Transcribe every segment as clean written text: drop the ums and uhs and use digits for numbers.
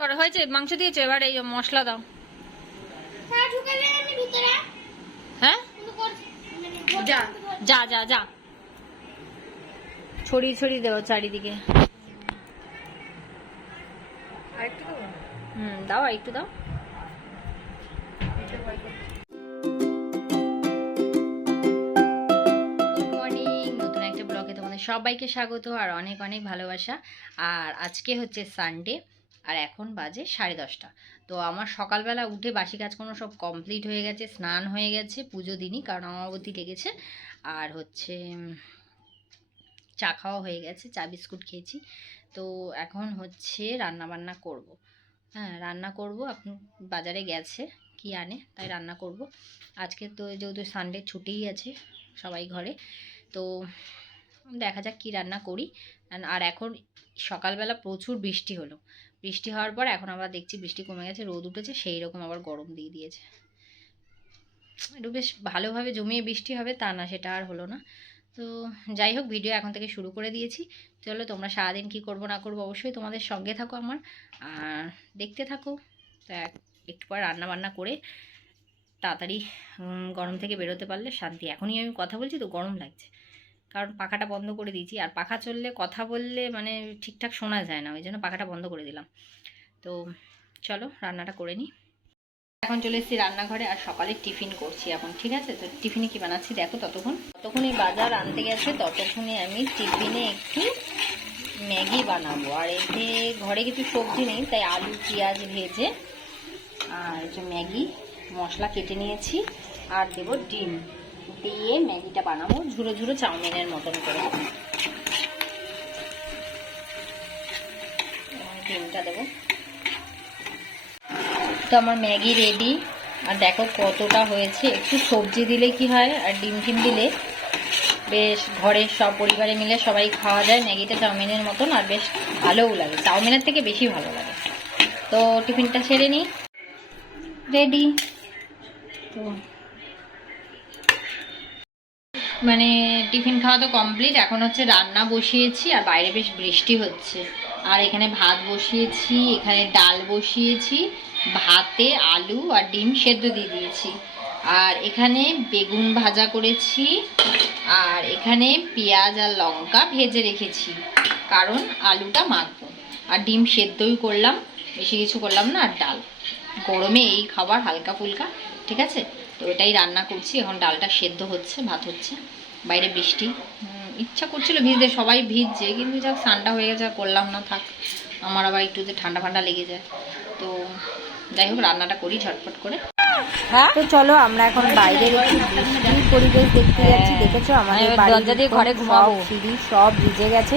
করা হয়েছে, মাংস দিয়েছে, এবার এই মশলা দাও। হ্যাঁ যা যা যা যা ছড়িয়ে ছড়িয়ে দেবো চারিদিকে। দাও একটু দাও। সবাইকে স্বাগত আর অনেক অনেক ভালোবাসা। আর আজকে হচ্ছে সানডে আর এখন বাজে 10:30। তো আমার সকালবেলা উঠে বাসি কাজকর্ম সব কমপ্লিট হয়ে গেছে, স্নান হয়ে গেছে, পুজো দিনই কারণ অমাবতী লেগেছে, আর হচ্ছে চা খাওয়া হয়ে গেছে, চা বিস্কুট খেয়েছি। তো এখন হচ্ছে রান্না বান্না করব। হ্যাঁ রান্না করব, এখন বাজারে গেছে কি আনে তাই রান্না করব আজকে। তো যেহেতু সানডে ছুটিই আছে সবাই ঘরে, তো দেখা যাক কি রান্না করি। আর এখন সকালবেলা প্রচুর বৃষ্টি হলো, বৃষ্টি হওয়ার পর এখন আবার দেখছি বৃষ্টি কমে গেছে, রোদ উঠেছে, সেই রকম আবার গরম দিয়ে দিয়েছে। একটু বেশ ভালোভাবে জমিয়ে বৃষ্টি হবে তা না, সেটা আর হলো না। তো যাই হোক, ভিডিও এখন থেকে শুরু করে দিয়েছি। চলো তোমরা সারাদিন কী করবো না করবো অবশ্যই তোমাদের সঙ্গে থাকো আমার, আর দেখতে থাকো। তো একটু পর রান্না বান্না করে তাড়াতাড়ি গরম থেকে বেরোতে পারলে শান্তি। এখনই আমি কথা বলছি তো গরম লাগছে, কারণ পাখাটা বন্ধ করে দিয়েছি, আর পাখা চললে কথা বললে মানে ঠিকঠাক শোনা যায় না, ওই জন্য পাখাটা বন্ধ করে দিলাম। তো চলো রান্নাটা করে নিই। এখন চলে এসেছি রান্নাঘরে আর সকালে টিফিন করছি এখন, ঠিক আছে? তো টিফিনে কি বানাচ্ছি দেখো। ততক্ষণই বাজার আনতে গেছে, ততক্ষণে আমি টিফিনে একটু ম্যাগি বানাবো। আর এতে ঘরে কিছু সবজি নেই, তাই আলু পেঁয়াজ ভেজে আর যে ম্যাগি মশলা কেটে নিয়েছি, আর দেবো ডিম দিয়ে ম্যাগিটা বানাবো ঝুরো ঝুরো চাউমিনের মতন করে। ডিমটা দেবো। তো আমার ম্যাগি রেডি, আর দেখো কতটা হয়েছে। একটু সবজি দিলে কি হয়, আর ডিম টিম দিলে বেশ ঘরের সব পরিবারে মিলে সবাই খাওয়া যায় ম্যাগিটা চাউমিনের মতন, আর বেশ ভালোও লাগে, চাউমিনের থেকে বেশি ভালো লাগে। তো টিফিনটা সেরে নিই, রেডি। তো মানে টিফিন খাওয়া তো কমপ্লিট, এখন হচ্ছে রান্না বসিয়েছি, আর বাইরে বেশ বৃষ্টি হচ্ছে। আর এখানে ভাত বসিয়েছি, এখানে ডাল বসিয়েছি, ভাতে আলু আর ডিম সেদ্ধ দিয়ে দিয়েছি, আর এখানে বেগুন ভাজা করেছি, আর এখানে পেঁয়াজ আর লঙ্কা ভেজে রেখেছি কারণ আলুটা মাখবো, আর ডিম সেদ্ধই করলাম, বেশি কিছু করলাম না। আর ডাল, গরমে এই খাবার হালকা ফুলকা, ঠিক আছে? তো এটাই রান্না করছি। এখন ডালটা সেদ্ধ হচ্ছে, ভাত হচ্ছে, বাইরে বৃষ্টি। ইচ্ছা করছিল ভিজতে, সবাই ভিজছে, কিন্তু যাক ঠান্ডা হয়ে গেছে, আর করলাম না, থাক। আমার আবার একটু যে ঠান্ডা ঠান্ডা লেগে যায়। তো যাই হোক রান্নাটা করি ঝটপট করে। তো চলো আমরা এখন বাইরের একটু বৃষ্টির পরিবেশ দেখতে যাচ্ছি। দেখেছো আমাদের দরজা দিয়ে ঘরে ঘুমাবো, সিঁড়ি সব ভিজে গেছে,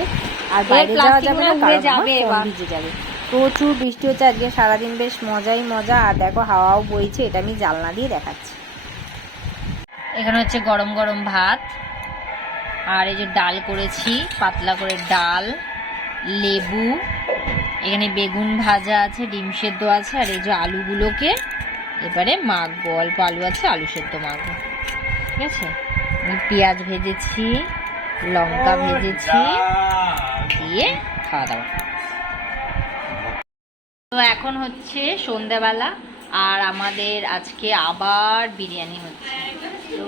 আর বাইরে যাওয়া যাবে না কারণ ফোন ভিজে যাবে। প্রচুর বৃষ্টি হচ্ছে আজকে সারাদিন, বেশ মজাই মজা। আর দেখো হাওয়াও বইছে, এটা আমি জানলা দিয়ে দেখাচ্ছি। এখানে হচ্ছে গরম গরম ভাত, আর এই যে ডাল করেছি, পাতলা করে ডাল, লেবু, এখানে বেগুন ভাজা আছে, ডিম সেদ্ধ আছে, আর এই যে আলুগুলোকে এবারে মাখবো, অল্প আলু আছে, আলু সেদ্ধ মাখবো, ঠিক আছে? পেঁয়াজ ভেজেছি, লঙ্কা ভেজেছি, দিয়ে খাওয়া দাওয়া। তো এখন হচ্ছে সন্ধ্যাবেলা, আর আমাদের আজকে আবার বিরিয়ানি হচ্ছে। তো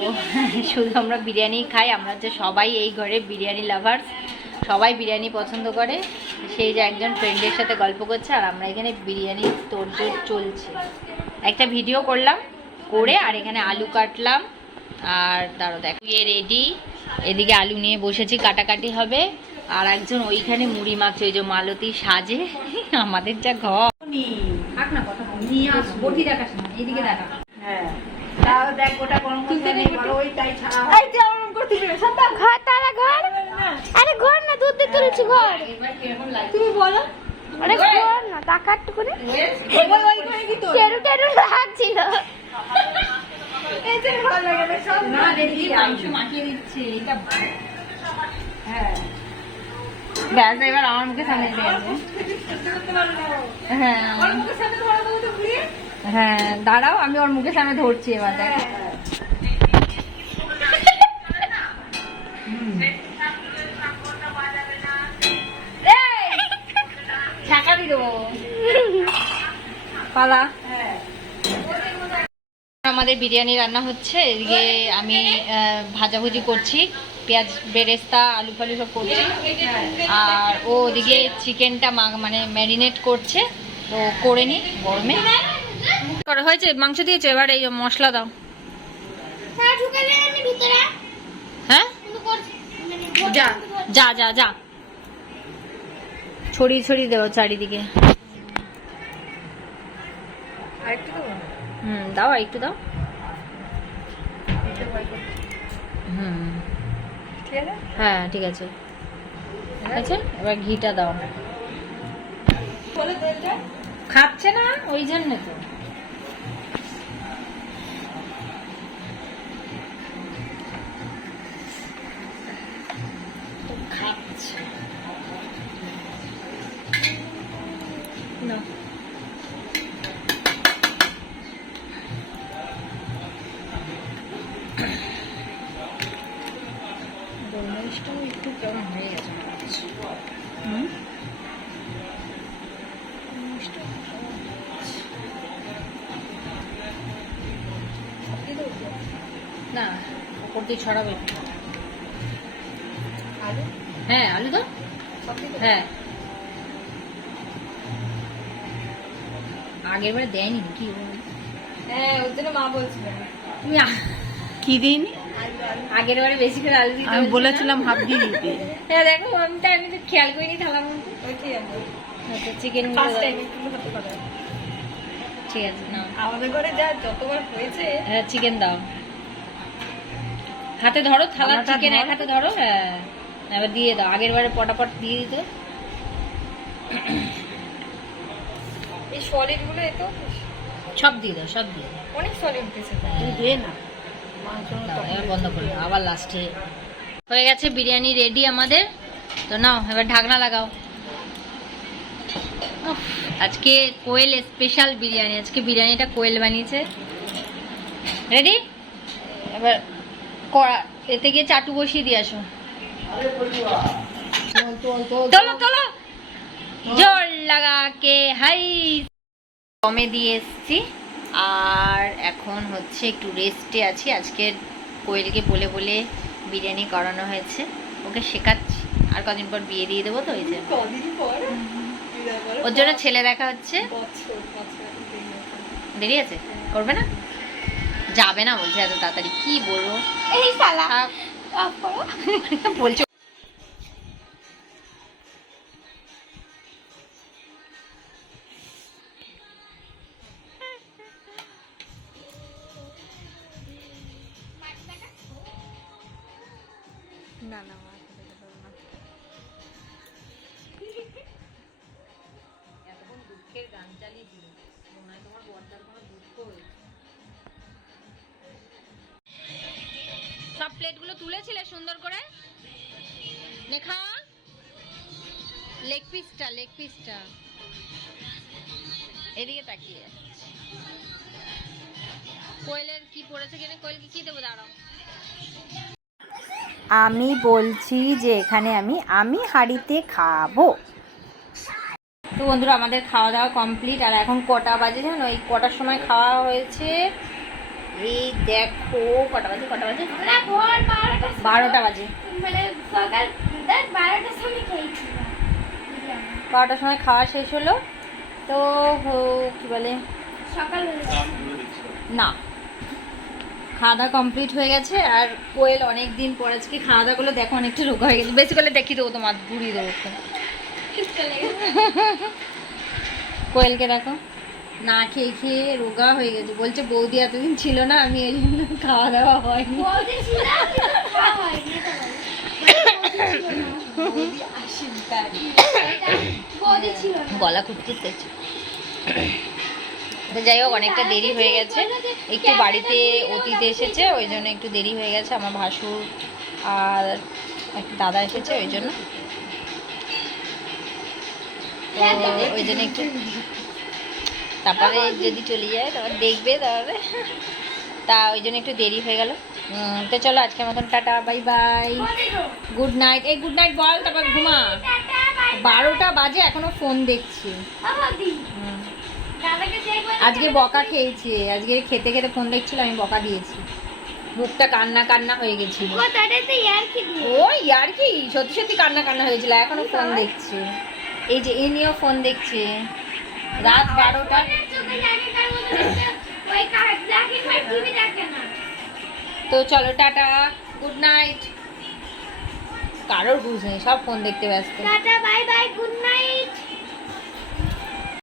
শুধু আমরা বিরিয়ানি খাই, আমরা যে সবাই এই ঘরে বিরিয়ানি লাভার্স, সবাই বিরিয়ানি পছন্দ করে। সেই যে একজন ফ্রেন্ডের সাথে গল্প করছে, আর আমরা এখানে বিরিয়ানি তোড়জোড় চলছে। একটা ভিডিও করলাম করে, আর এখানে আলু কাটলাম, আর তারও দেখো ইয়ে রেডি। এদিকে আলু নিয়ে বসেছি, কাটাকাটি হবে, আর একজন ওইখানে মুড়ি মাখছে, ওই যে মালতী সাজে। আমাদের যা ঘর, তুমি বলো, আরে ঘর না টাকা একটু করে টেরু টেরু লাগছিল। ব্যাস এবার আমার মুখে সামনে হ্যাঁ দাঁড়াও, আমি ওর মুখের সামনে ধরছি এবার। দেখ ছাকা দিয়ে দেবো। পালা। আমাদের বিরিয়ানি রান্না হচ্ছে, এদিকে আমি ভাজাভুজি করছি, পেঁয়াজ বেরেস্তা আলু ফালু সব করছি, আর ও ওদিকে চিকেনটা মানে ম্যারিনেট করছে। তো করে নি গরমে করা হয়েছে, মাংস দিয়েছে, এবার এই মশলা দাও। হ্যাঁ যা যা যা যা, ছড়িয়ে ছড়িয়ে দেবো চারিদিকে। দাও আর একটু দাও। হ্যাঁ ঠিক আছে, ঠিক আছে, এবার ঘিটা দাও। খাচ্ছে না ওই জন্য তো। খাচ্ছে না। গোলমরিচটাও একটু কেমন হয়ে গেছে। না ওপর দিয়ে ছড়াবে। আলু, হ্যাঁ আলু দাও। হ্যাঁ আগের বারে দেয়নি কি? হ্যাঁ ওর জন্য মা বলছিল তুমি কি দিইনি। আগের বারে বেশি করে আলু দিতে আমি বলেছিলাম, হাফ দিয়ে দিতে। হ্যাঁ দেখো আমি তো খেয়াল করিনি থালার মধ্যে। চিকেন ঠিক আছে না, আমাদের ঘরে যা যতবার হয়েছে। হ্যাঁ চিকেন দাও, হাতে ধরো থালা, চিকেন এক হাতে ধরো। হ্যাঁ এবার দিয়ে দাও, আগের বারে পটাপট দিয়ে দিতে। এই সলিড গুলো এতো সব দিয়ে দাও, সব দিয়ে দাও, অনেক সলিড দিয়েছে। দিয়ে না এবার বন্ধ করে দাও, আবার লাস্টে। হয়ে গেছে বিরিয়ানি রেডি আমাদের। তো নাও এবার ঢাকনা লাগাও। আজকে কোয়েল স্পেশাল বিরিয়ানি, আজকে বিরিয়ানিটা কোয়েল বানিয়েছে। রেডি? এবার কড়া এতে গিয়ে চাটু বসিয়ে দিয়ে আসো। তোলো তোলো, জোর লাগাকে হাই। কমে দিয়ে এসছি, আর এখন হচ্ছে একটু রেস্টে আছি। আজকে কোয়েলকে বলে বলে বিরিয়ানি করানো হয়েছে, ওকে শেখাচ্ছি। আর কদিন পর বিয়ে দিয়ে দেবো, তো হয়েছে ওর জন্য ছেলে দেখা হচ্ছে। দেরি আছে, করবে না, যাবে না বলছে এত তাড়াতাড়ি। কি বলবো এই শালা বলছো। না না এতক্ষণ দুঃখের গান চালিয়ে দিল, মনে হয় তোমার বর্দার কোনো দুঃখ হয়েছে। সব প্লেটগুলো তুলেছিলে সুন্দর করে? দেখা লেগ পিসটা, লেগ পিসটা এদিকে তাকিয়ে। কোয়েলের কি পড়েছে কিনা, কোয়েলকে কি দেবো দাঁড়াও। আমি বলছি যে এখানে আমি হাঁড়িতে খাবো। তো বন্ধুরা আমাদের খাওয়া দাওয়া কমপ্লিট। আর এখন কটা বাজে জানো? এই কটার সময় খাওয়া হয়েছে, এই দেখো কটা বাজে, 12টা বাজে। 12টার সময় খাওয়া শেষ হলো। তো কি বলে সকাল না, খাওয়া দাওয়া কমপ্লিট হয়ে গেছে। আর কোয়েল অনেক দিন পর আজকে খাওয়া দাওয়া করলে, দেখো অনেকটা রোগা হয়ে গেছে। বেশি করলে দেখিয়ে দেবো, তোমার ঘুরিয়ে দেবো। কোয়েলকে দেখো না খেয়ে খেয়ে রোগা হয়ে গেছে, বলছে বৌদি এতদিন ছিল না, আমি এই জন্য খাওয়া দাওয়া হয়নি। গলা খুঁটতে। তো যাই হোক অনেকটা দেরি হয়ে গেছে, একটু বাড়িতে অতিথি এসেছে, ওই জন্য একটু দেরি হয়ে গেছে। আমার ভাসুর আর একটা দাদা এসেছে, ওই জন্য ওই জন্য একটু, তারপরে যদি চলে যায় তারপর দেখবে, তারপরে তা ওই জন্য একটু দেরি হয়ে গেল। তো চলো আজকের মতন tata, bye bye, good night. এই গুড নাইট বল, তারপর ঘুমা। 12টা বাজে এখনো ফোন দেখছি। আজকে বকা খেয়েছে, আজকে খেতে খেতে ফোন দেখছিল, আমি বকা দিয়েছি, মুখটা কান্না কান্না হয়ে গেছিল। ও ইয়ার কি সত্যি সত্যি কান্না কান্না হয়েছিল, এখনো ফোন দেখছে। এই যে ইনিও ফোন দেখছে রাত 12টা। তো চলো টাটা, গুড নাইট। কারোর বুঝ নেই, সব ফোন দেখতে ব্যস্ত। Tata bye bye good night.